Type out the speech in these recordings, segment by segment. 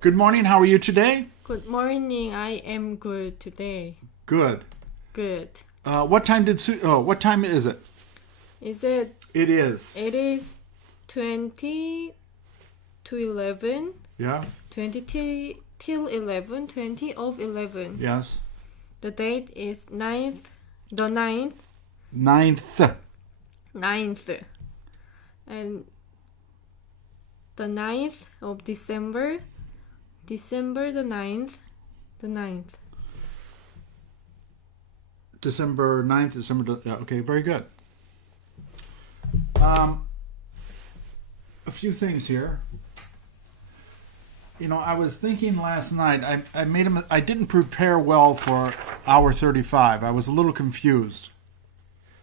Good morning. How are you today? Good morning. I am good today. Good. Good. What time what time is it? Is it? It is. It is 20 to 11. Yeah. 20 till 11. 20 of 11. Yes. The date is 9th. The 9th. 9th. 9th. And the 9th of December. December the 9th. The 9th. December 9th. Yeah, okay, very good. A few things here. You know, I was thinking last night, I didn't prepare well for hour 35. I was a little confused.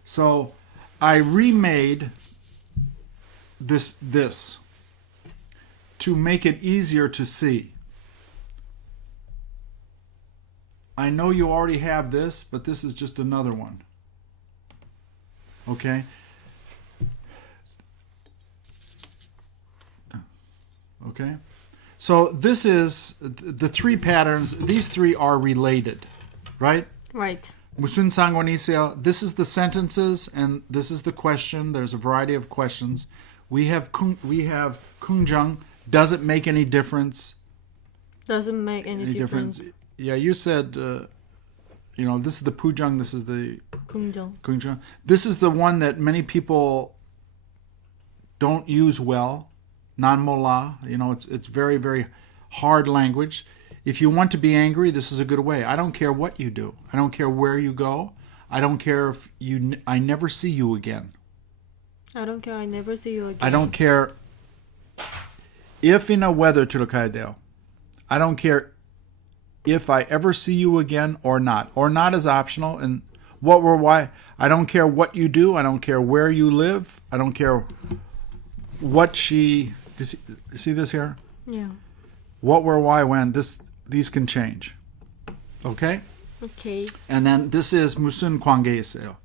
So I remade this to make it easier to see. I know you already have this, but this is just another one. Okay? Okay? So this is the three patterns. These three are related, right? Right. 무슨 상관이 있어요? This is the sentences, and this is the question. There's a variety of questions. We have 긍정. Does it make any difference? Doesn't make any difference. Yeah, you said, this is the pujang, this is the 긍정. This is the one that many people don't use well. Non-mola, it's very, very hard language. If you want to be angry, this is a good way. I don't care what you do. I don't care where you go. I don't care if I never see you again. I don't care. I never see you again. I don't care if in a weather to I don't care if I ever see you again or not. Or not is optional. And what, where, why. I don't care what you do. I don't care where you live. I don't care what she... You see this here? Yeah. What, where, why, when. These can change. Okay? Okay. And then this is 무슨 관계 있어요.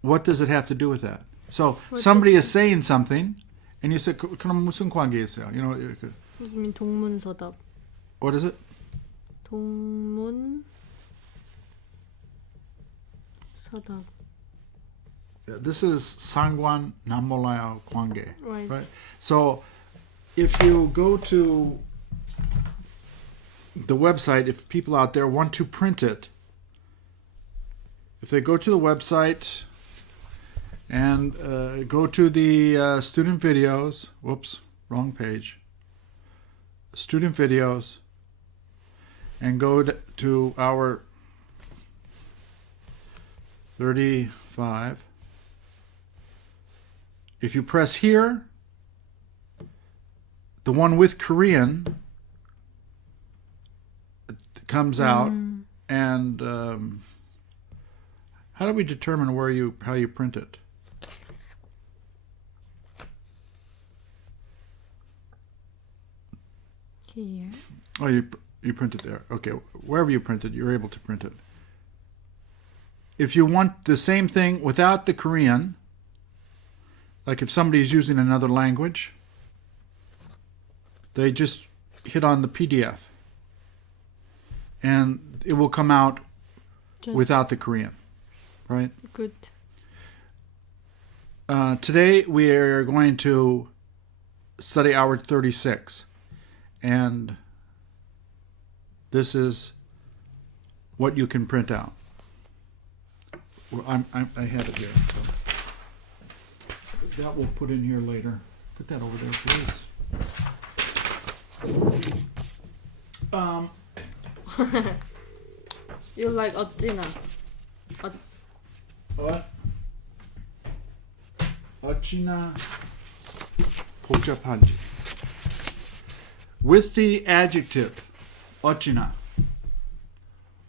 What does it have to do with that? So somebody is saying something, and you say, 그럼 무슨 관계 있어요? You mean 동문서답. What is it? 동문서답. Yeah, this is 상관 남몰라요 관계. Right. So if you go to the website, if people out there want to print it, if they go to the website and go to the student videos, whoops, wrong page, student videos, and go to our 35. If you press here, the one with Korean comes out, and how do we determine how you print it? Here. Oh, you print it there. Okay, wherever you print it, you're able to print it. If you want the same thing without the Korean, like if somebody's using another language, they just hit on the PDF, and it will come out without the Korean, right? Good. Today we are going to study hour 36, and this is what you can print out. Well, I have it here, so that we'll put in here later. Put that over there, please. You like 어찌나? What? 어찌나 복잡한지. With the adjective 어찌나.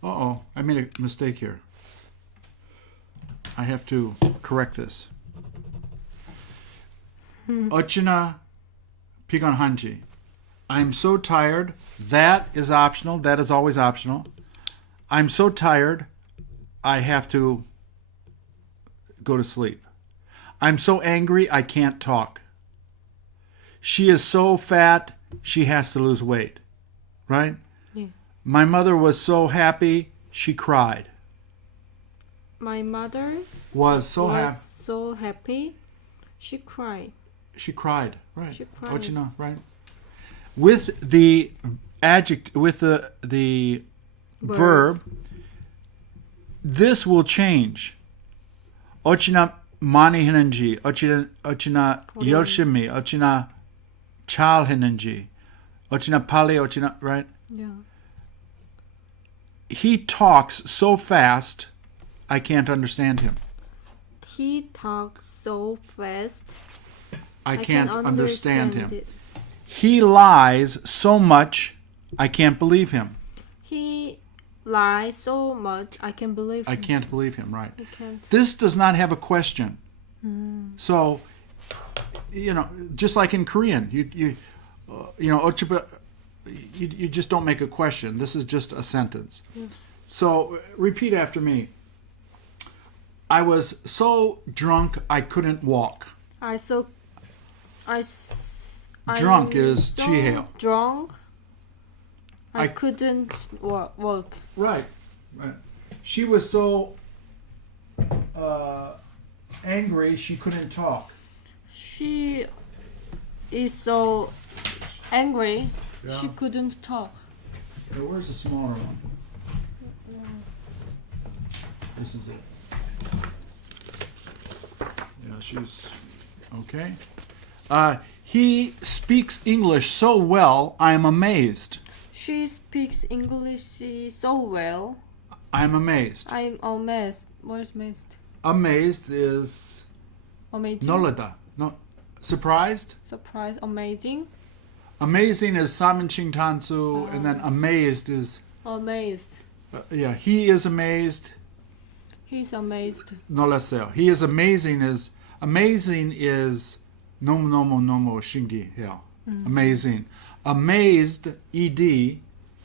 Uh-oh, I made a mistake here. I have to correct this. 어찌나 피곤한지. I'm so tired. That is optional. That is always optional. I'm so tired, I have to go to sleep. I'm so angry, I can't talk. She is so fat, she has to lose weight. Right? Yeah. My mother was so happy, she cried. My mother Was so was happy. so happy. She cried. She cried. Right. She cried. What you know, right? With the adjective, with the verb, this will change. 어찌나 많이 했는지, 어찌나 열심히, 어찌나 잘 했는지, 어찌나 빨리, 어찌나, right? Yeah. He talks so fast, I can't understand him. He talks so fast. I can't understand him. it. He lies so much, I can't believe him. He lies so much. I can believe I him. can't believe him, right? I can't. This does not have a question. So, just like in Korean, you just don't make a question. This is just a sentence. Yes. So, repeat after me. I was so drunk I couldn't walk. Drunk I'm is so 취해요. drunk. I I- couldn't walk. Right. She was so angry she couldn't talk. She is so angry. Yeah. She couldn't talk. Where's the smaller one? This is it. Yeah, she's okay. He speaks English so well, I'm amazed. She speaks English so well. I'm amazed. I'm amazed. Where's amazed? Amazed is Amazing. 놀라다. No, surprised. Surprise. Amazing. Amazing is 사면칭 단수, and then amazed is Amazed. he is amazed. He's amazed. 놀랐어요. He is amazing is 너무 신기해요. Amazing. Amazed ed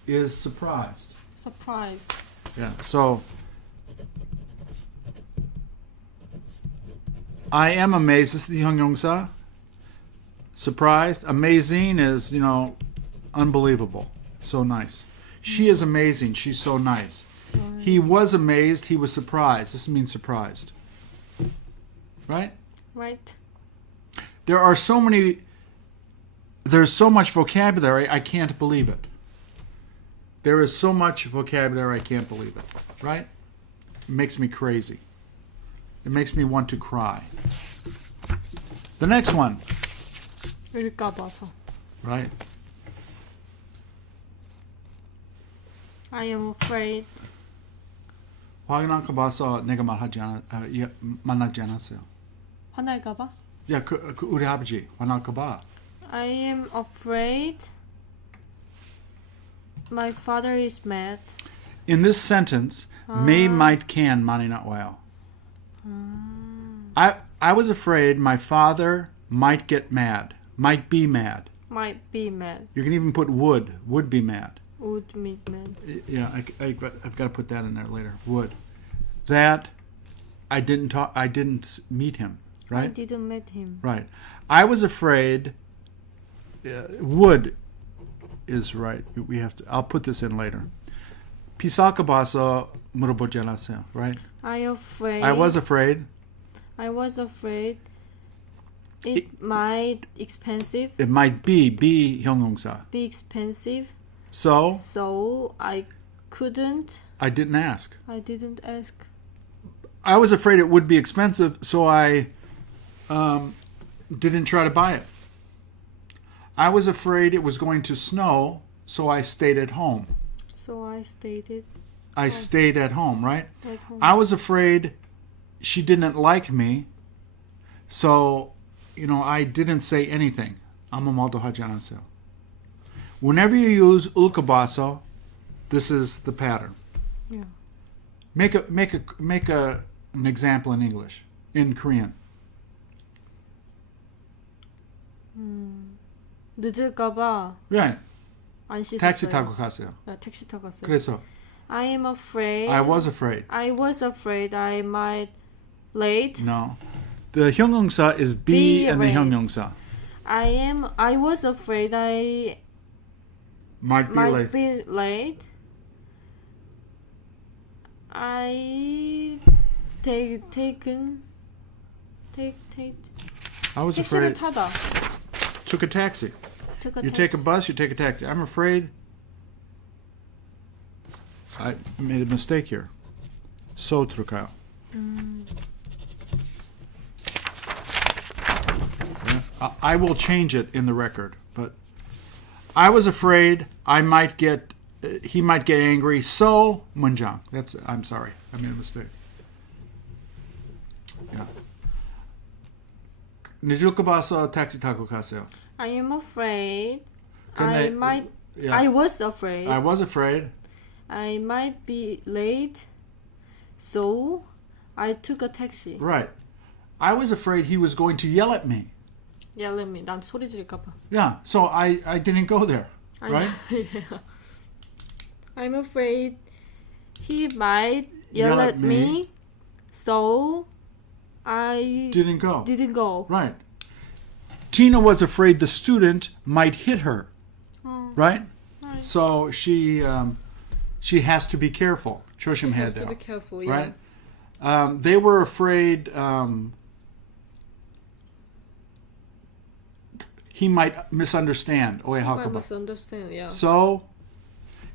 is surprised. Surprised. Yeah. So I am amazed. This is the 형용사. Surprised. Amazing is, unbelievable. So nice. She is amazing. She's so nice. He was amazed. He was surprised. This means surprised. Right? Right. There's so much vocabulary, I can't believe it. There is so much vocabulary, I can't believe it. Right? It makes me crazy. It makes me want to cry. The next one. 울까 봐서. Right? I am afraid. 확인할까 봐서 내가 만나지 않았어요. 화날까 봐. 야, 우리 아버지 화날까 봐. I am afraid my father is mad. In this sentence, may, might, can 많이 나와요. I was afraid my father might get mad. Might be mad. Might be mad. You can even put would be mad. Would be mad. Yeah, I've got to put that in there later. Would. That I didn't meet him, I right? didn't meet him. Right. I was afraid would is right. I'll put this in later. 비쌀까 봐서 물어보지 않았어요, right? I was afraid. It might expensive. It might be 형용사. Be expensive. So I couldn't. I didn't ask. I didn't ask. I was afraid it would be expensive, so I didn't try to buy it. I was afraid it was going to snow, so I stayed at home. So I stayed at home, right? at home. I was afraid she didn't like me, so I didn't say anything. 아무 말도 하지 않았어요. Whenever you use 울까 봐서, this is the pattern. Yeah. Make an example in English, in Korean. 늦을까 봐. Right. 안 씻었어요. 택시 타고 갔어요. 택시 타고 갔어요. 그래서 I am afraid. I was afraid. I was afraid I might late. No. The 형용사 is be and the afraid. 형용사. I was afraid I Might be might late. be late. I take I was 택시를 afraid. 타다. Took a taxi. Took a You take a bus, you take a taxi. I'm afraid I made a mistake here. So 들을까요? I will change it in the record, but I was afraid I might get he might get angry. So 문장. I'm sorry. I made a mistake. Yeah. 늦을까 봐서 택시 타고 갔어요. I am afraid. 근데- Yeah. I was afraid. I was afraid. I might be late. So I took a taxi. Right. I was afraid he was going to yell at me. Yell at me. 난 소리 지를까 봐. Yeah. So I didn't go there. Right? Yeah. I'm afraid he might yell at me. So I Didn't go. didn't go. Right. Tina was afraid the student might hit her. Oh, Right? right. So she has to be careful. You have to 조심해야 be 돼요. careful. Yeah. Right? They were afraid he might misunderstand. I 오해할까 봐. misunderstand. Yeah. So,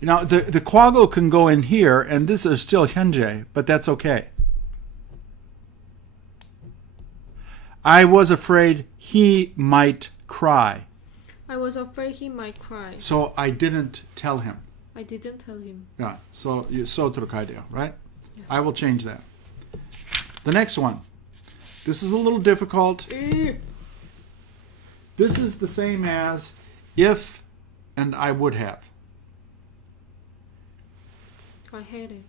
the 과거 can go in here, and this is still 현재, but that's okay. I was afraid he might cry, I was afraid he might cry. so I didn't tell him. I didn't tell him. Yeah, so 들어가야 돼요, right? I will change that. The next one. This is a little difficult. This is the same as if and I would have. I hate it.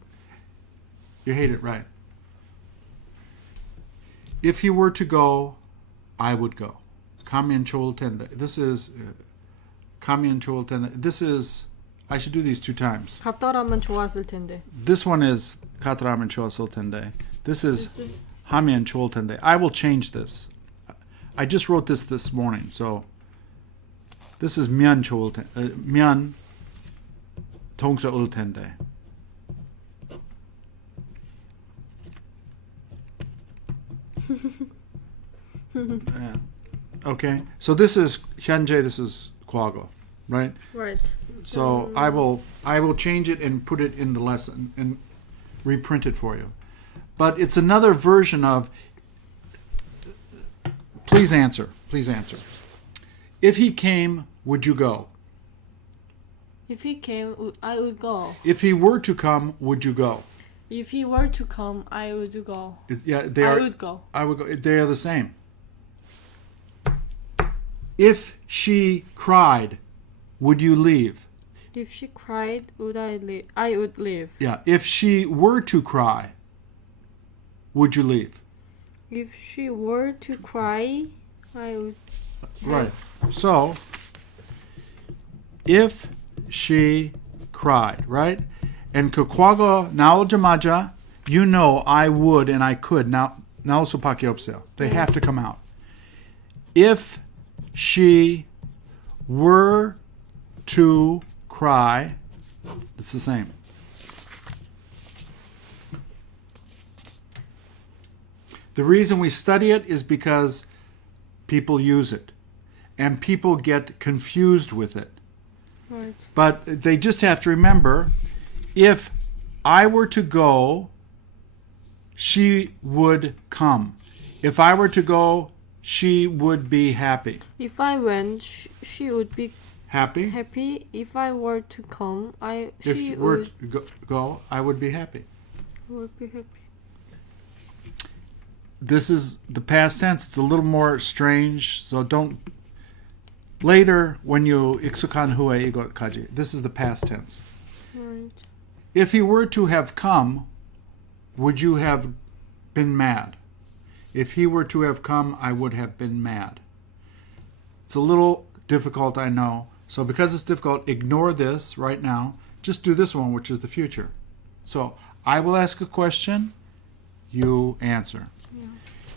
You hate it, right? If he were to go, I would go. 가면 좋을 텐데. This is 가면 좋을 텐데. This is I should do these 2 times. 갔더라면 좋았을 텐데. This one is 갔더라면 좋았을 텐데. This is This is- 하면 좋을 텐데. I will change this. I just wrote this morning, so this is 면 좋을 텐데. 면 동사 올 텐데. Okay, so this is 현재, this is 과거, right? Right. So I will change it and put it in the lesson and reprint it for you. But it's another version of please answer. Please answer. If he came, would you go? If he came, I would go. If he were to come, would you go? If he were to come, I would go. Yeah, they I are. would go. I would go. They are the same. If she cried, would you leave? If she cried, would I leave? I would leave. Yeah. If she were to cry, would you leave? If she were to cry, I would. Right. So, if she cried, right? And 그 과거 나오자마자, I would and I could 나올 수밖에 없어요. They have to come out. If she were to cry, it's the same. The reason we study it is because people use it. And people get confused with it. Right. But they just have to remember, if I were to go, she would come. If I were to go, she would be happy. If I went, she would be Happy? happy. If I were to come, If she you were would, to go, I would be happy. would be happy. This is the past tense. It's a little more strange, so don't. Later, when you 익숙한 후에 이것까지. This is the past tense. Right. If he were to have come, would you have been mad? If he were to have come, I would have been mad. It's a little difficult, I know. So because it's difficult, ignore this right now. Just do this one, which is the future. So I will ask a question. You answer. Yeah.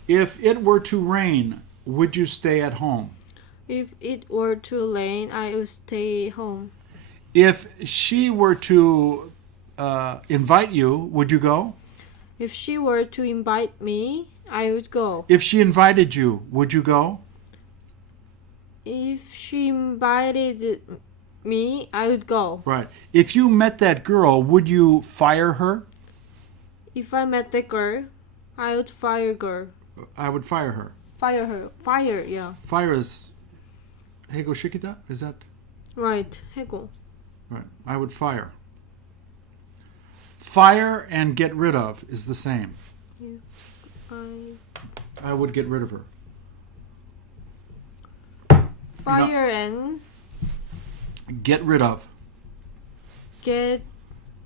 If it were to rain, would you stay at home? If it were too late, I would stay home. If she were to invite you, would you go? If she were to invite me, I would go. If she invited you, would you go? If she invited me, I would go. Right. If you met that girl, would you fire her? If I met the girl, I would fire girl. I would fire her. Fire her. Fire, yeah. Fire is 해고 시키다? Is that Right. 해고. right? I would fire. Fire and get rid of is the same. I would get rid of her. Fire and Get rid of. get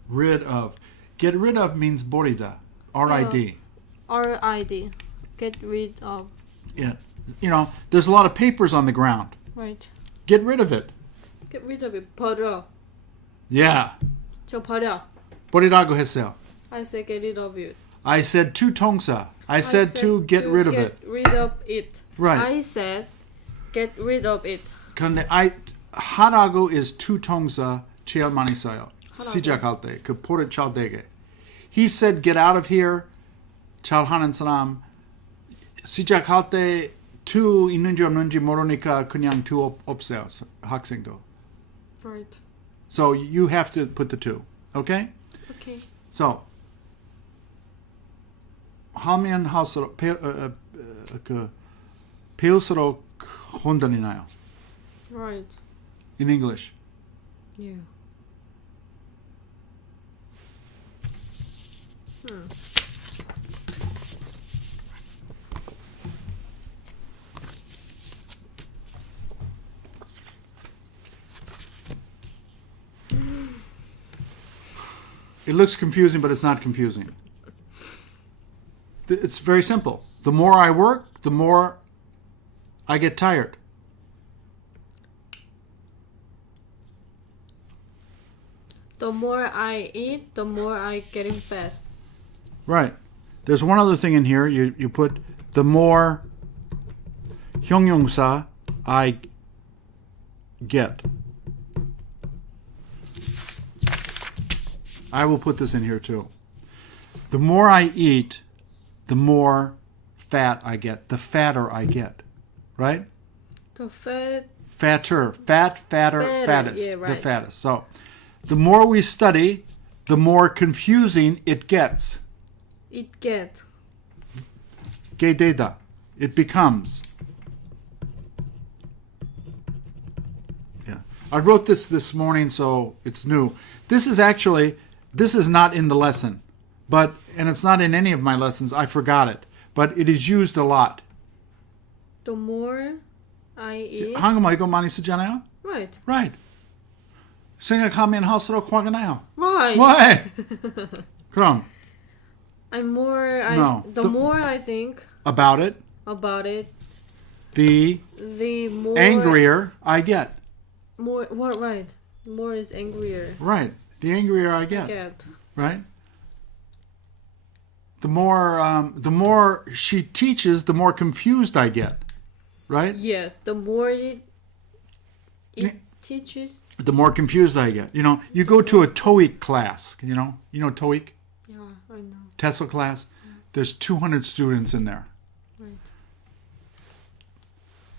Rid of. Get rid of means 버리다. R-I-D. RID. Get rid of. Yeah. You know, there's a lot of papers on the ground. Right. Get rid of it. Get rid of it. 버려. Yeah. 저 버려. 버리라고 했어요. I said get rid of it. I said to 통사. I said to get rid of it. Get rid of it. Right. I said get rid of it. 근데 하라고 is to 통사 제일 많이 써요. 시작할 때. 그 포를 잘 되게. He said get out of here. 잘하는 사람. 시작할 때 to 있는지 없는지 모르니까 그냥 to 없어요. 학생도. Right. So you have to put the to. Okay? Okay. So 하면 할수록 배울수록 혼돈이 나요. Right. In English. Yeah. It looks confusing, but it's not confusing. It's very simple. The more I work, the more I get tired. The more I eat, the more I getting fat. Right. There's one other thing in here. You put the more 형용사 I get. I will put this in here too. The more I eat, the more fat I get. The fatter I get. Right? The fat. Fatter. Fat, fatter, Fatter, fattest. yeah, The right. fattest. So, the more we study, the more confusing it gets. It get. Que 되다. It becomes. Yeah. I wrote this morning, so it's new. This is not in the lesson, and it's not in any of my lessons. I forgot it, but it is used a lot. The more I eat. 한국말 이거 많이 쓰잖아요? Right. Right. 생각하면 할수록 화가 나요. Right. 왜? 그럼 No. The more I think about it, about it, the more angrier I get. More what? Right. More is angrier. Right. The angrier I get. Right. The more she teaches, the more confused I get. Right. Yes. The more it teaches. The more confused I get. You know, you go to a TOEIC class. You know TOEIC. Yeah, I know. Tesla class. There's 200 students in there. Right.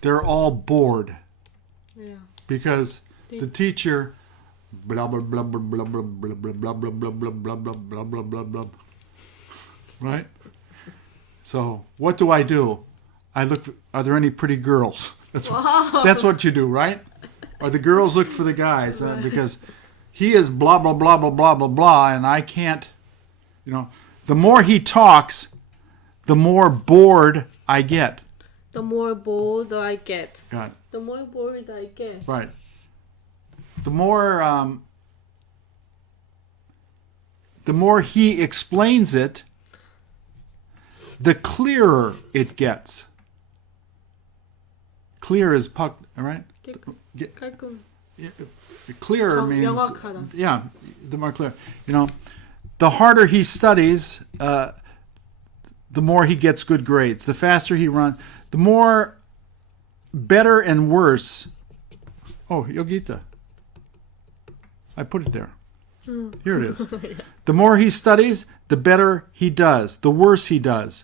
They're all bored Yeah. because the teacher blah blah blah blah blah blah blah blah blah blah blah blah blah blah blah blah blah. Right? So what do? I look. Are there any pretty girls? That's what you do, right? Or the girls look for the guys because he is blah blah blah blah blah blah blah, and I can't. You know, the more he talks, the more bored I get. The more bored I get. God. The more bored I get. Right. The more he explains it, the clearer it gets. Clear is puck, right? 깔끔. Clearer means 명확하다. yeah, the more clear. You know, the harder he studies, the more he gets good grades. The faster he runs, the more better and worse. Oh, Yogita. I put it there. Here it is. The more he studies, the better he does. The worse he does.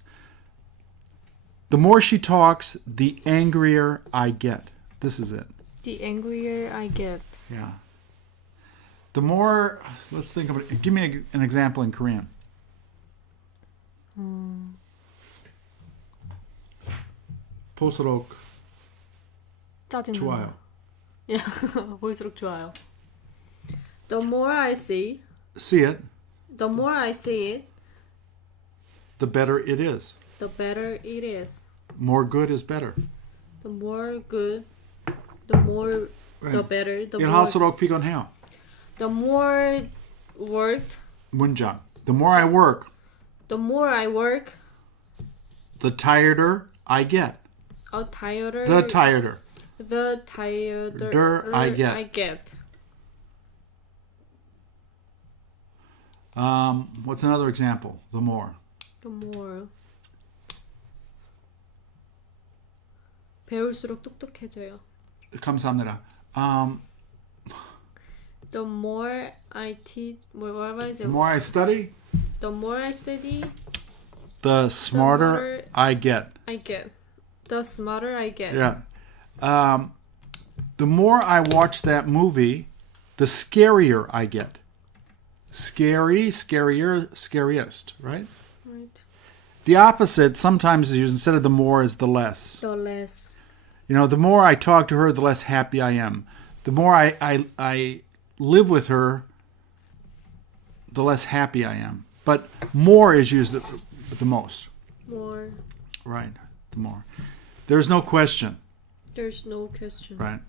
The more she talks, the angrier I get. This is it. The angrier I get. Yeah. The more, let's think of it. Give me an example in Korean. 볼수록 짜증나. 좋아요. Yeah, 볼수록 좋아요. The more I see it, the more I see it, the better it is. the better it is. More good is better. The more good, the more, the better, the more, 일할수록 피곤해요. the more worked, 문장. The more I work, the more I work, the tireder I get. tireder, The tireder. the tireder I get. I get. What's another example? The more. The more. 배울수록 똑똑해져요. 감사합니다. The more I teach, what was The it? more I study, The more I study, the smarter more I get. I get. The smarter I get. Yeah. The more I watch that movie, the scarier I get. Scary, scarier, scariest, right? Right. The opposite sometimes is used instead of the more is the less. The less. You know, the more I talk to her, the less happy I am. The more I live with her, the less happy I am. But more is used the most. More. Right, the more. There's no question. There's no question. Right.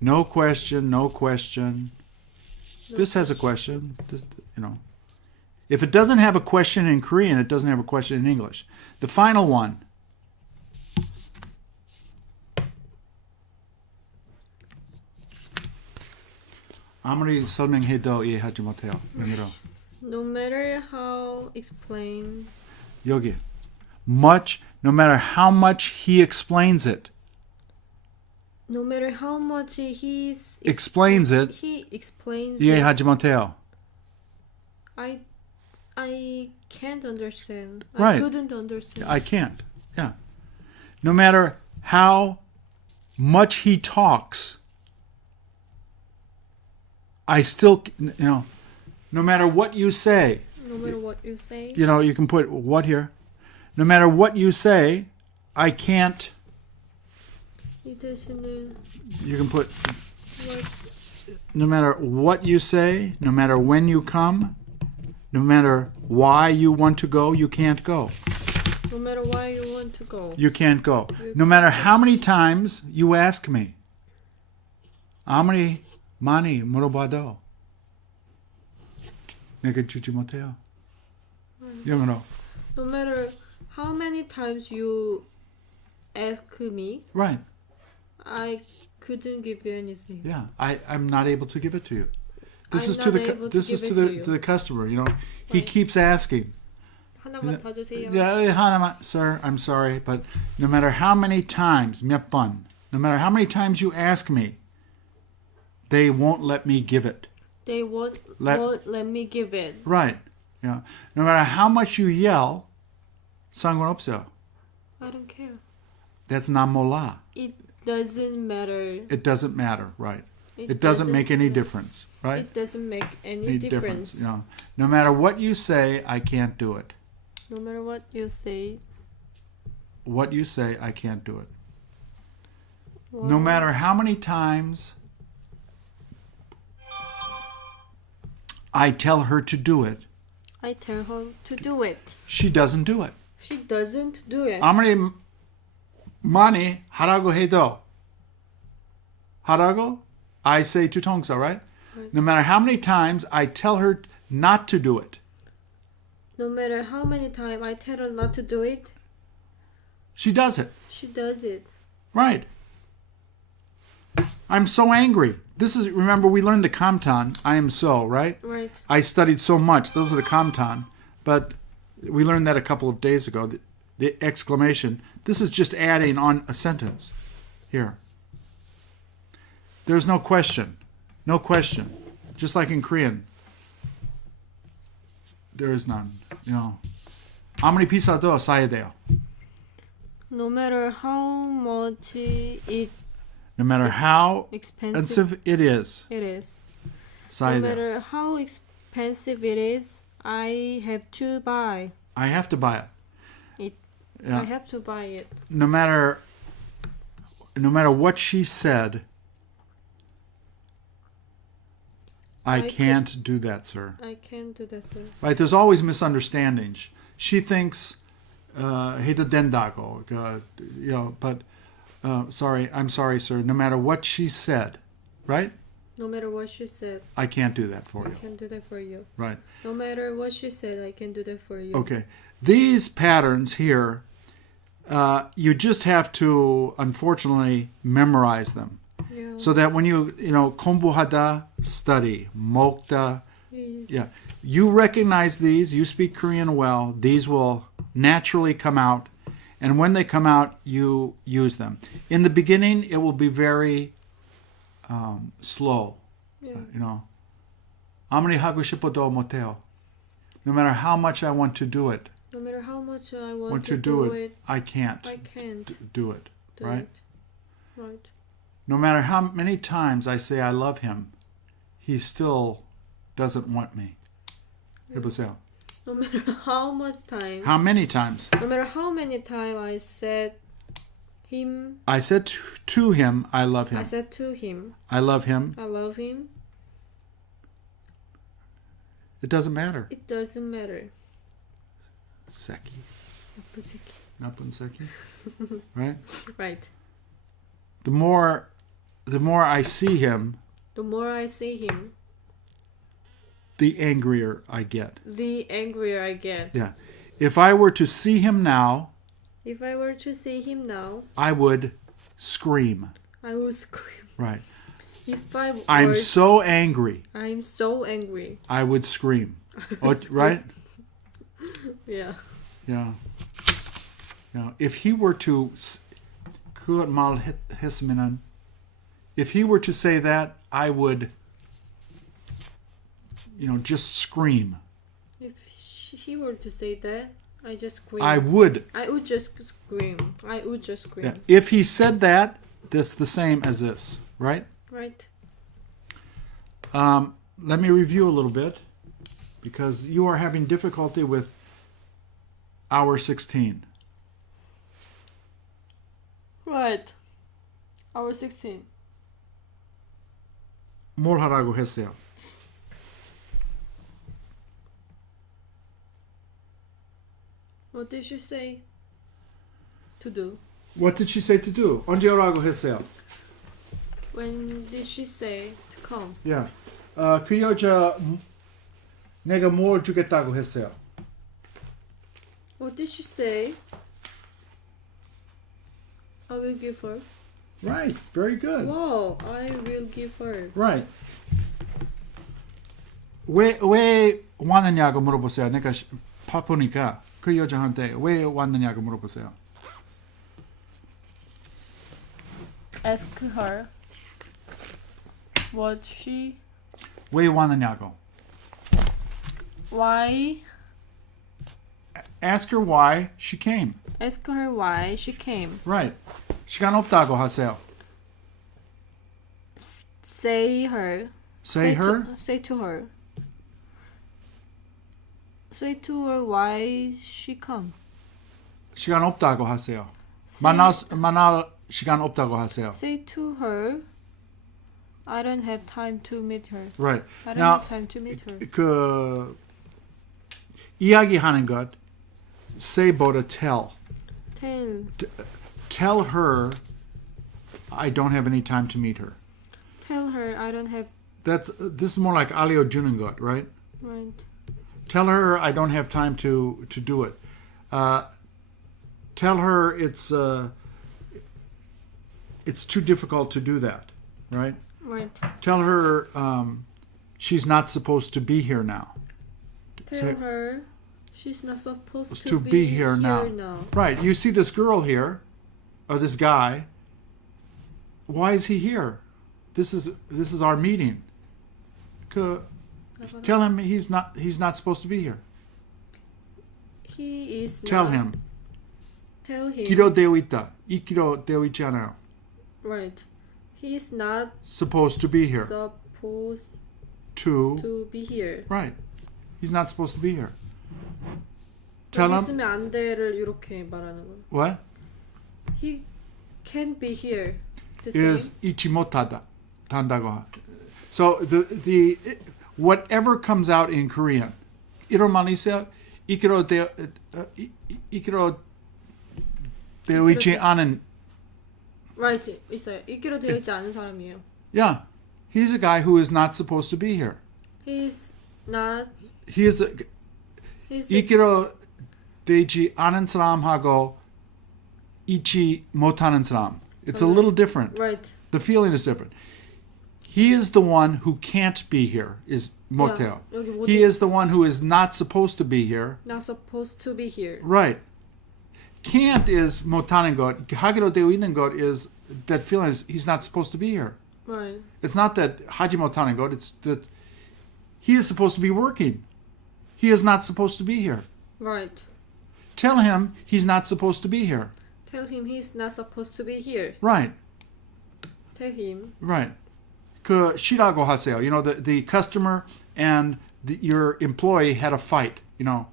No question, no question. This has a question, you know. If it doesn't have a question in Korean, it doesn't have a question in English. The final one. 아무리 설명해도 이해하지 못해요. 영어로. No matter how explain, 여기. Much, no matter how much he explains it. no matter how much Explains it. he explains it, 이해하지 못해요. I can't understand. Right. I couldn't understand. I can't. Yeah. No matter how much he talks, I still, you know, no matter what you say, No matter what you say, you know, you can put what here. No matter what you say, I can't, 이 대신에 you can put, what no matter what you say, no matter when you come, no matter why you want to go, you can't go. no matter why you want to go. You can't go. No matter how many times you ask me. 아무리 많이 물어봐도 내가 주지 못해요. 영어로. No matter how many times you ask me, Right. I couldn't give you anything. Yeah. I'm not able to give it to you. This I'm is to not the able to this is give to it the to to you. the customer. You know, he Right. keeps asking. 하나만 더 주세요. Yeah, 하나만, sir, I'm sorry, but no matter how many times, 몇 번, no matter how many times you ask me, they won't let me give it. They won't let me give it. Right. Yeah. No matter how much you yell, 상관없어요. I don't care. That's 난 몰라. It doesn't matter. It doesn't matter, right? It doesn't make any difference, right? It doesn't make any Any difference. You know, no matter what you say, I can't do it. No matter what you say. What you say, I can't do it. Well, No matter how many times I tell her to do it, I tell her to do it. she doesn't do it. She doesn't do it. 아무리 많이 하라고 해도 하라고? I say to 동사, right? No matter how many times I tell her not to do it, No matter how many times I tell her not to do it, she does it. she does it. Right. I'm so angry. This is, remember, we learned the kamtan, I am so, right? Right. I studied so much. Those are the kamtan. But we learned that a couple of days ago. The exclamation. This is just adding on a sentence. Here. There's no question. No question. Just like in Korean. There is none. You know. 아무리 비싸도 사야 돼요. No matter how much it No matter how expensive expensive it is. it is. 사야 No 돼요. matter how expensive it is, I have to buy I have to buy it. it. Yeah. I have to buy it. No matter what she said, I I can't do that, sir. I can't do that, sir. Right? There's always misunderstandings. She thinks 해도 된다고, you know, but sorry, I'm sorry, sir. No matter what she said, right? No matter what she said, I can't do that for I you. can do that for you. Right. No matter what she said, I can do that for you. Okay. These patterns here, you just have to, unfortunately, memorize them. Yeah. So that when you know, 공부하다, study, 먹다, yeah, you recognize these, you speak Korean well, these will naturally come out, and when they come out, you use them. In the beginning, it will be very slow, Yeah. you know. 아무리 하고 싶어도 못해요. No matter how much I want to do it, No matter how much I want to do it, I can't I can't do it, do right? it. Right. No matter how many times I say I love him, he still doesn't want me. 해보세요. No matter how much time, How many times? no matter how many times I said him, I said to him, I love him. I said to him, I love him. I love him. It doesn't matter. It doesn't matter. Seki. Right. 나쁜 seki. Right? The more I see him, The more I see him, the angrier I get. the angrier I get. Yeah. If I were to see him now, If I were to see him now, I would scream. I would scream. Right. If I were, I'm so angry. I'm so angry. I would scream. Oh, right? Yeah. Yeah. Yeah. If he were to 그것 말했으면은, if he were to say that, I would, you know, just scream. If he were to say that, I just scream. I would. I would just scream. I would just scream. Yeah. If he said that, that's the same as this, right? Right. Let me review a little bit, because you are having difficulty with hour 16. Right. Hour 16. 뭘 하라고 했어요? What did she say to do? What did she say to do? 언제 오라고 했어요? When did she say to come? Yeah. 그 여자 내가 뭘 주겠다고 했어요? What did she say? I will give her. Right. Very good. Wow, I will give her. Right. 왜 왔느냐고 물어보세요. 내가 바쁘니까 그 여자한테 왜 왔느냐고 물어보세요. Ask her what she, 왜 왔느냐고. why. Ask her why she came. Ask her why she came. Right. 시간 없다고 하세요. Say her. Say her. Say to her. Say to her why she come. 시간 없다고 하세요. 만날 시간 없다고 하세요. Say to her, I don't have time to meet her. Right. I don't Now, have time to meet her. 그 이야기하는 것 say보다 tell. Tell her I don't have any time to meet her. Tell her I don't have. This is more like 알려주는 것, right? Right. Tell her I don't have time to do it. Tell her it's too difficult to do that, right? Right. Tell her she's not supposed to be here now. Tell her she's not supposed To be here now. Right. You see this girl here, or this guy. Why is he here? this is our meeting. Tell him he's not supposed to be here. He is Tell not. him. Tell him. 기록되어 있다. 이 기록되어 있지 않아요. Right. He is not Supposed to be here. supposed To. to be here. Right. He's not supposed to be here. Tell 여기 him. 있으면 안 돼를 이렇게 말하는 거. What? He can't be here. The Is same. 이치 못하다. 단다고. So the whatever comes out in Korean. 이런 말이 있어요. 이기록되어 있지 않은. Right. 있어요. 읽기로 되어 있지 않은 사람이에요. Yeah. He's a guy who is not supposed to be here. He's not. He is a He's the, 이기록되지 않은 사람하고 잊지 못하는 사람. It's a little different. right. The feeling is different. He is the one who can't be here, is 못해요. 여기 못 He is the one who is not supposed to be here. not supposed to be here. Right. Can't is 못하는 것. 하기로 되어 있는 것 is that feeling is he's not supposed to be here. Right. It's not that 하지 못하는 것. It's that he is supposed to be working. He is not supposed to be here. Right. Tell him he's not supposed to be here. Tell him he's not supposed to be here. Right. Tell him. Right. 그 쉬라고 하세요. You know, the customer and your employee had a fight, you know.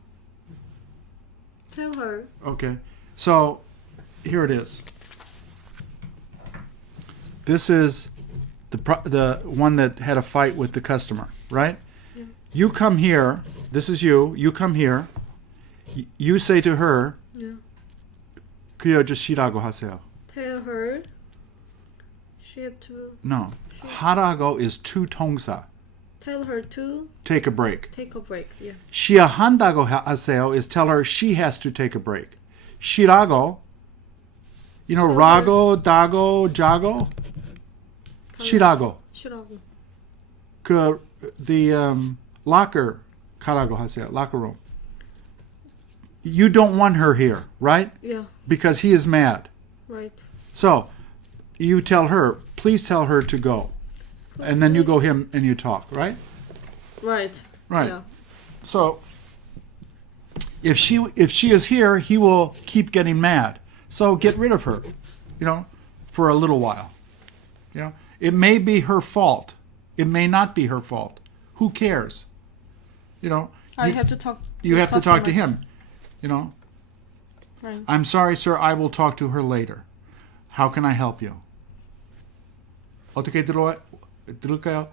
Tell her. Okay. So, here it is. This is the one that had a fight with the customer, right? Yeah. You come here. This is you. You come here. You say to her, Yeah. 그 여자 쉬라고 하세요. Tell her. She have to. No. 하라고 is to 동사. Tell her to Take a break. take a break. Yeah. 쉬야 한다고 하세요 is tell her she has to take a break. 쉬라고, you know, Tell 라고, 다고, 자고, 쉬라고. 쉬라고. The locker 가라고 하세요. Locker room. You don't want her here, right? Yeah. Because he is mad. Right. So, you tell her, please tell her to go. And then you go him and you talk, right? Right. Right. Yeah. So if she is here, he will keep getting mad. So get rid of her, you know, for a little while. You know, it may be her fault. It may not be her fault. Who cares? You know, I have to talk. you have to talk to customer. him. You know, Right. I'm sorry, sir. I will talk to her later. How can I help you? 어떻게 들을까요?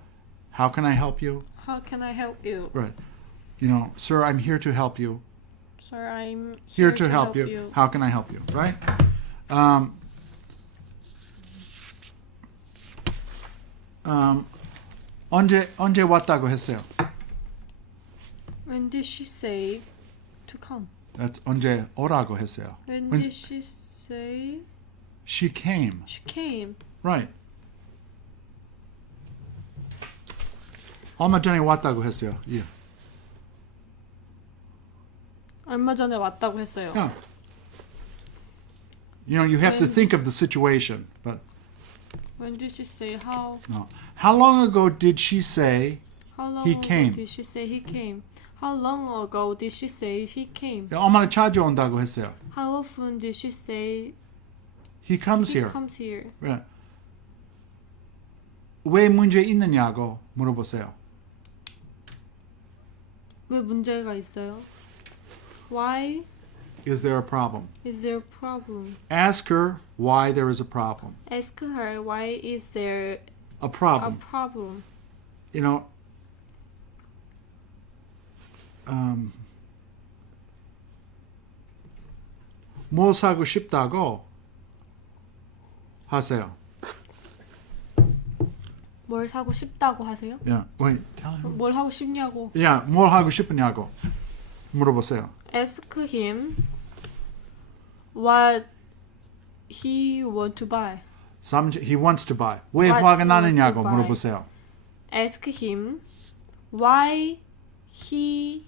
How can I help you? How can I help you? Right. You know, sir, I'm here to help you. Sir, I'm Here to help you. How can I help you? Right? 언제 왔다고 했어요? When did she say to come? That's 언제 오라고 했어요. When When- did she say She came. she came? Right. 얼마 전에 왔다고 했어요. Yeah. 얼마 전에 왔다고 했어요. Yeah. You know, you have to When- think of the situation, but When did she say how? no. How long ago did she say How long He ago came. did she say he came? How long ago did she say he came? 얼마나 자주 온다고 했어요? How often did she say He comes he here. comes here? 네. 왜 문제 있느냐고 물어보세요. 왜 문제가 있어요? Why Is there a problem? is there a problem? Ask her why there is a problem. Ask her why is there A a problem. problem? You know, 뭐 사고 싶다고 하세요. 뭘 사고 싶다고 하세요? Yeah. Wait, tell him. 뭘 하고 싶냐고. Yeah, 뭘 하고 싶으냐고 물어보세요. Ask him what he want to buy. He wants to buy. 왜 What 화가 he 나느냐고 wants to buy. 물어보세요. Ask him why he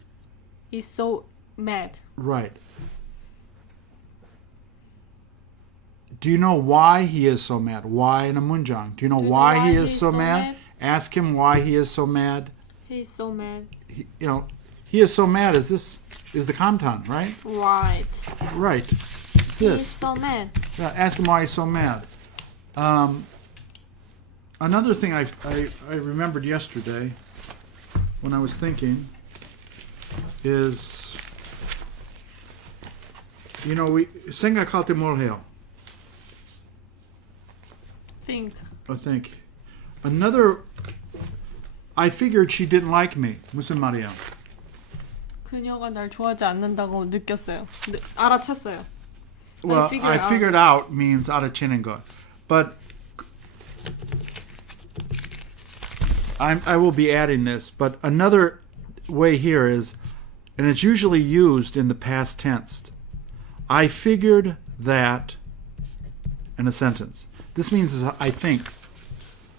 is so mad. Right. Do you know why he is so mad? Why in a munjang? Do you know why he is so mad? Ask him why he is so mad. He's so mad. He is so mad. Is the kamtan, right? Right. Right. It's this. He's so mad. Yeah, ask him why he's so mad. Another thing I remembered yesterday when I was thinking is, we 생각할 때 뭘 해요? Think. I think. I figured she didn't like me. 무슨 말이야? 그녀가 날 좋아하지 않는다고 느꼈어요. 알아챘어요. Well, I figured out means 알아채는 것. But I will be adding this. But another way here is, and it's usually used in the past tense, I figured that in a sentence. This means I think.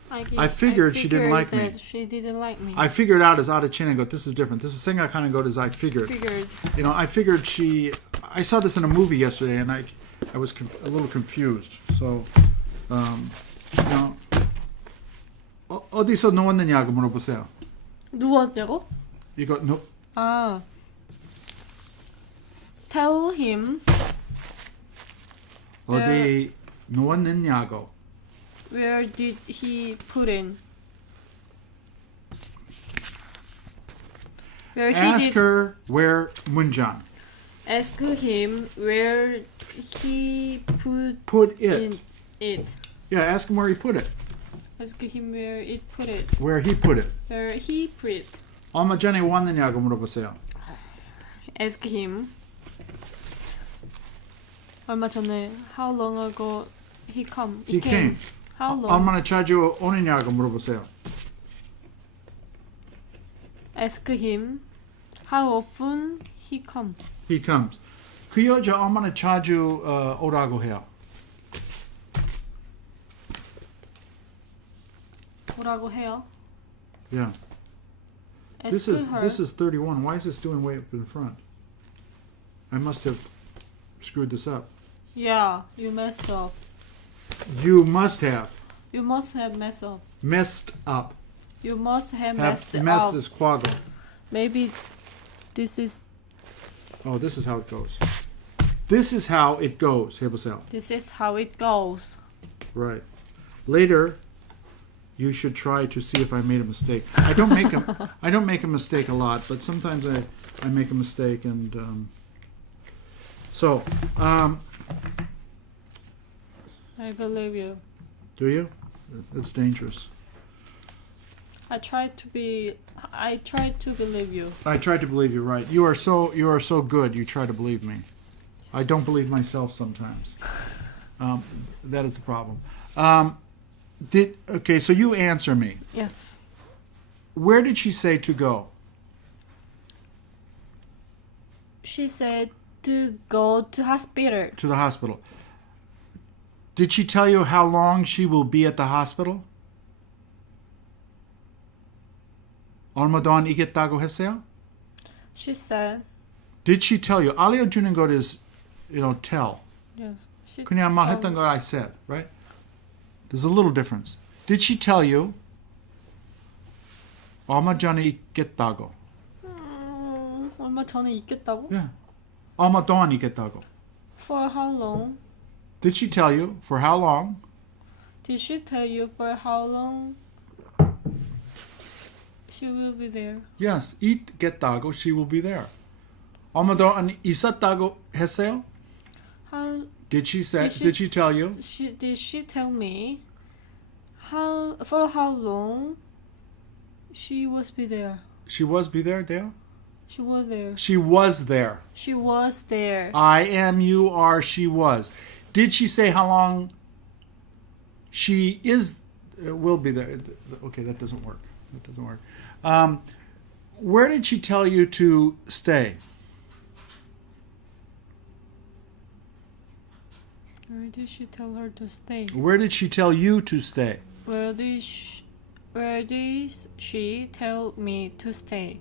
I figured she didn't like me. She didn't like me. I figured out is 알아채는 것. This is different. This is 생각하는 것 is I figured. I figured I saw this in a movie yesterday, and I was a little confused. So, 어디서 누웠느냐고 물어보세요. 누웠냐고? 이거 Tell him. 어디 누웠느냐고. Where did he put in? Ask her where 문장. Ask him where he put it. In it. Yeah, ask him where he put it. Ask him where it put it. Where he put it. Where he put it. 얼마 전에 왔느냐고 물어보세요. Ask him. 얼마 전에 how long ago he came. How long? 얼마나 자주 오느냐고 물어보세요. Ask him how often he comes. He comes. 그 여자 얼마나 자주 오라고 해요. 오라고 해요. Yeah. Ask her. This is 31. Why is this doing way up in front? I must have screwed this up. Yeah, you messed up. You must have. You must have messed up. Messed up. You must have messed up. Mess is quaggle. Maybe this is. Oh, this is how it goes. This is how it goes. 해보세요. This is how it goes. Right. Later, you should try to see if I made a mistake. I don't make a mistake a lot, but sometimes I make a mistake, and I believe you. Do you? It's dangerous. I try to believe you. I try to believe you, right. You are so good, you try to believe me. I don't believe myself sometimes. That is the problem. Okay, so you answer me. Yes. Where did she say to go? She said to go to hospital. To the hospital. Did she tell you how long she will be at the hospital? 얼마 동안 있겠다고 했어요? She said. Did she tell you? 알려주는 것 is, tell. Yes. 그냥 말했던 걸 I said, right? There's a little difference. Did she tell you? 얼마 전에 있겠다고. 얼마 전에 있겠다고? Yeah. 얼마 동안 있겠다고. For how long? Did she tell you for how long? Did she tell you for how long she will be there? Yes. 있겠다고. She will be there. 얼마 동안 있었다고 했어요? How? Did she tell you? Did she tell me for how long she was be there? She was be there, Dale? She was there. She was there. She was there. I am, you are, she was. Did she say how long she will be there? Okay, that doesn't work. Where did she tell you to stay? Where did she tell her to stay? Where did she tell you to stay? Where did she tell me to stay?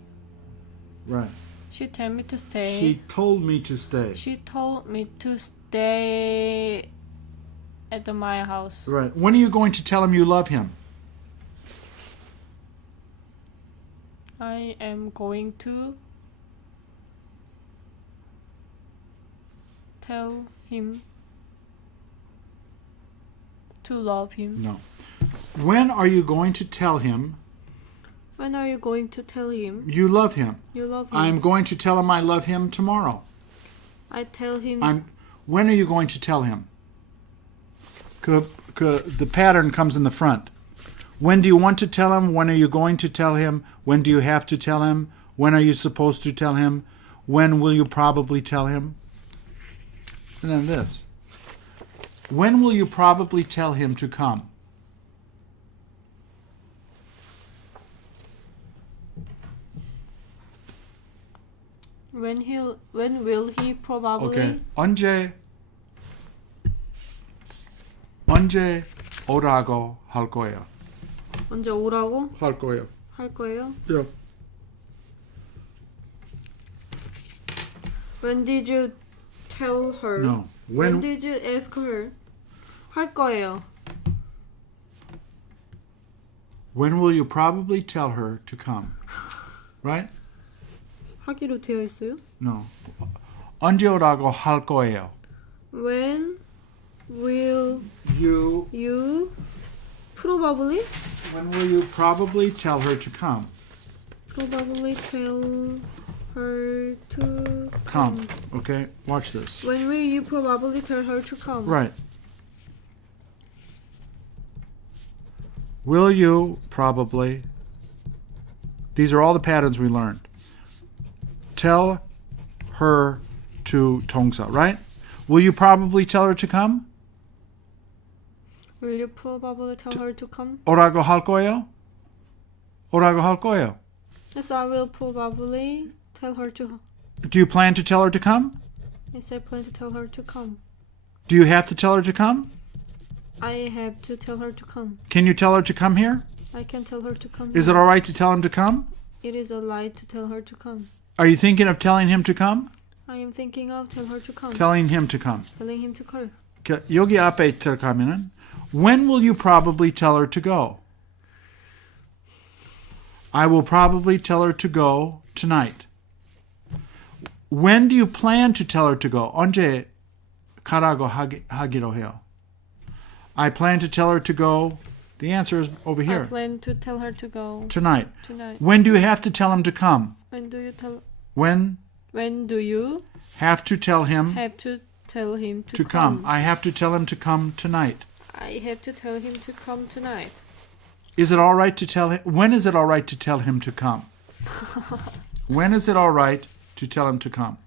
Right. She told me to stay. She told me to stay. She told me to stay at my house. Right. When are you going to tell him you love him? I am going to tell him to love him. No. When are you going to tell him When are you going to tell him you love him? you love him? I'm going to tell him I love him tomorrow. I tell him. When are you going to tell him? The pattern comes in the front. When do you want to tell him? When are you going to tell him? When do you have to tell him? When are you supposed to tell him? When will you probably tell him? And then this. When will you probably tell him to come? When will he probably? Okay. 언제 오라고 할 거예요? 언제 오라고 할 거예요. 할 거예요? Yeah. When did you tell her? No. When did you ask her? 할 거예요. When will you probably tell her to come? Right? 하기로 되어 있어요? No. 언제 오라고 할 거예요? When will You. probably When will you probably tell her to come? tell her to Come. Okay. Watch this. When will you probably tell her to come? Right. Will you probably? These are all the patterns we learned. Tell her to 동사, right? Will you probably tell her to come? Will you probably tell her to come? 오라고 할 거예요? 오라고 할 거예요. Yes, I will probably tell her to. Do you plan to tell her to come? Yes, I plan to tell her to come. Do you have to tell her to come? I have to tell her to come. Can you tell her to come here? I can tell her to come. Is it all right to tell him to come? It is a lie to tell her to come. Are you thinking of telling him to come? I am thinking of tell her to come. Telling him to come. Telling him to come. 여기 앞에 들어가면은 when will you probably tell her to go? I will probably tell her to go tonight. When do you plan to tell her to go? 언제 가라고 하기로 해요? I plan to tell her to go. The answer is over here. I plan to tell her to go Tonight. tonight. When do you have to tell him to come? When do you tell? When When do you have to tell him have to tell him to come? I have to tell him to come tonight. I have to tell him to come tonight. Is it all right to tell him? When is it all right to tell him to come? When is it all right to tell him to come?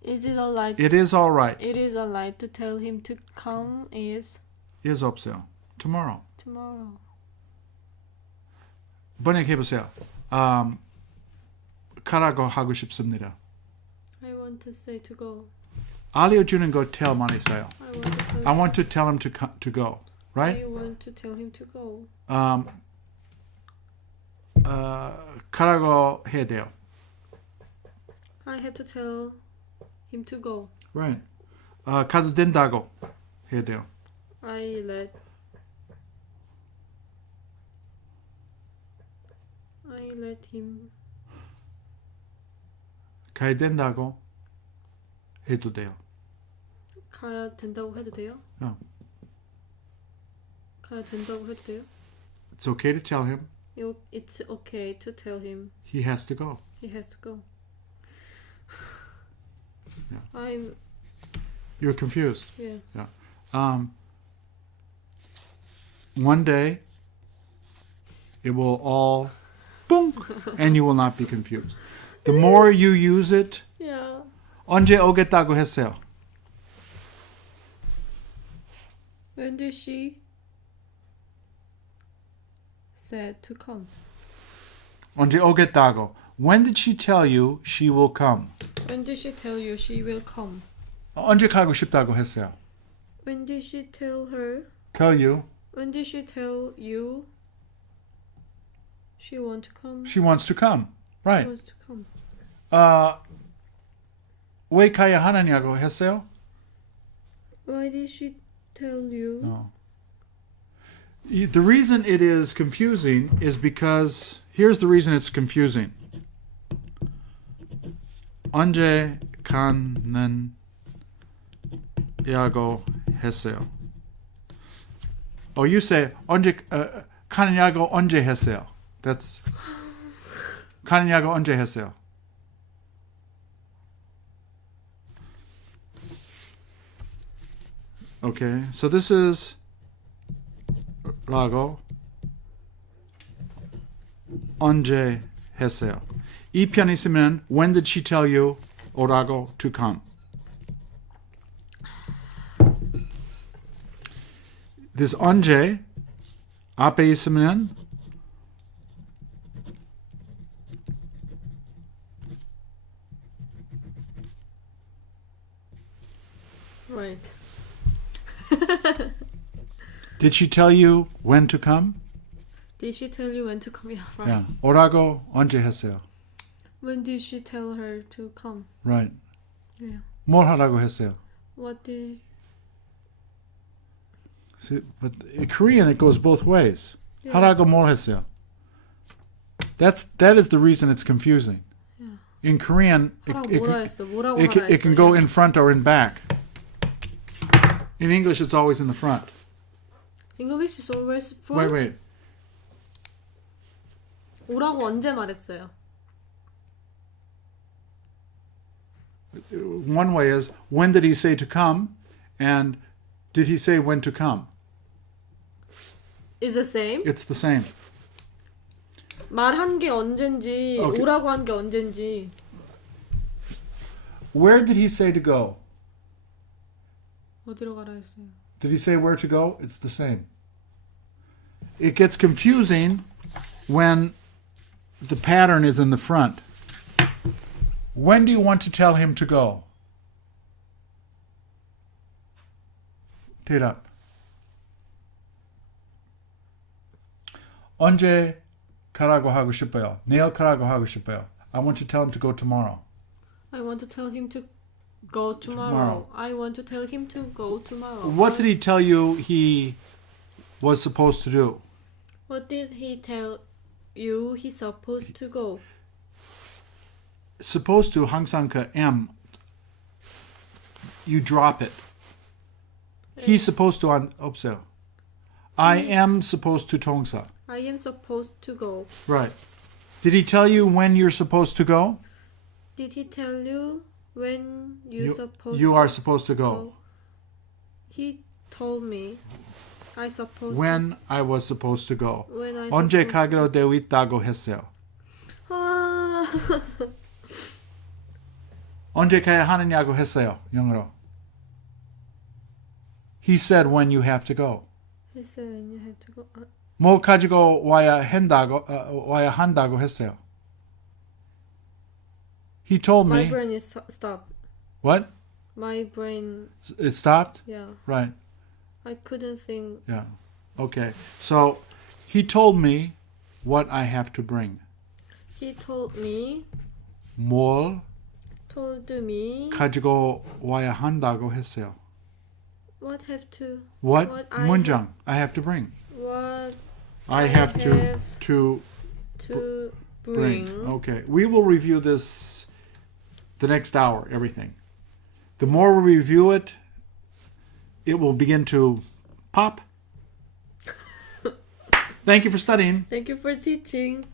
Is it all right? It is all right. It is a lie to tell him to come is is 없어요. Tomorrow. tomorrow. 번역해보세요. 가라고 하고 싶습니다. I want to say to go. 알려주는 거 tell만 있어요. I want to tell I want to tell him to go. Right? I want to tell him to go. 가라고 해야 돼요. I have to tell him to go. Right. 가도 된다고 해야 돼요. I let him. 가야 된다고 해도 돼요. 가야 된다고 해도 돼요? Yeah. 가야 된다고 해도 돼요? It's okay to tell him It's okay to tell him he has to go. he has to go. Yeah. You're confused. Yeah. One day it will all boom and you will not be confused. The more you use it, Yeah. 언제 오겠다고 했어요? When did she said to come? 언제 오겠다고. When did she tell you she will come? When did she tell you she will come? 언제 가고 싶다고 했어요? When did she tell her? Tell you When did she tell you she want to come? she wants to come. Right. She wants to come. 왜 가야 하느냐고 했어요? Why did she tell you. No. The reason it is confusing is because here's the reason it's confusing. 언제 가느냐고 했어요. Oh, you say 언제 가느냐고 언제 했어요. That's 가느냐고 언제 했어요. Okay, so this is 라고 언제 했어요. 이 편 있으면 when did she tell you 오라고 to come. This 언제 앞에 있으면 Right. Did she tell you when to come? Did she tell you when to come? Yeah, right. Yeah. 오라고 언제 했어요. When did she tell her to come? Right. Yeah. 뭘 하라고 했어요. What did... See, but in Korean it goes both ways. Yeah. 하라고 뭘 했어요. That is the reason it's confusing. Yeah. In Korean, 하라고 뭐라 했어? 뭐라고 it 하라 can 했어? go in front or in back. In English, it's always in the front. English is always front. Wait. 오라고 언제 말했어요? One way is, when did he say to come? And did he say when to come? Is the same? It's the same. 말한 게 언젠지 Okay. 오라고 한 게 언젠지. Where did he say to go? 어디로 가라 했어요? Did he say where to go? It's the same. It gets confusing when the pattern is in the front. When do you want to tell him to go? 대답. 언제 가라고 하고 싶어요? 내일 가라고 하고 싶어요. I want to tell him to go tomorrow. I want to tell him to go tomorrow. I want to tell him to go tomorrow. What did he tell you he was supposed to do? What did he tell you he's supposed to go? Supposed to 항상 그 M. You drop it. He's supposed to 안 없어요. I am supposed to 동사. I am supposed to go. Right. Did he tell you when you're supposed to go? Did he tell you when You you are supposed to go. go? He told me I supposed When I was supposed to go. to, when I 언제 supposed 가기로 되어 있다고 했어요. 아, 언제 가야 하느냐고 했어요. 영어로. He said when you have to go. he said when you had to go. 뭐 가지고 와야 한다고 했어요. He told My me. brain is stopped. What? My brain, It stopped? yeah. Right. I couldn't think. Yeah. Okay. So he told me what I have to bring. He told me 뭘 가지고 와야 한다고 했어요. what have to What I 문장 I have to bring. what I have to bring. Okay. We will review this the next hour, everything. The more we review it, it will begin to pop. Thank you for studying. Thank you for teaching.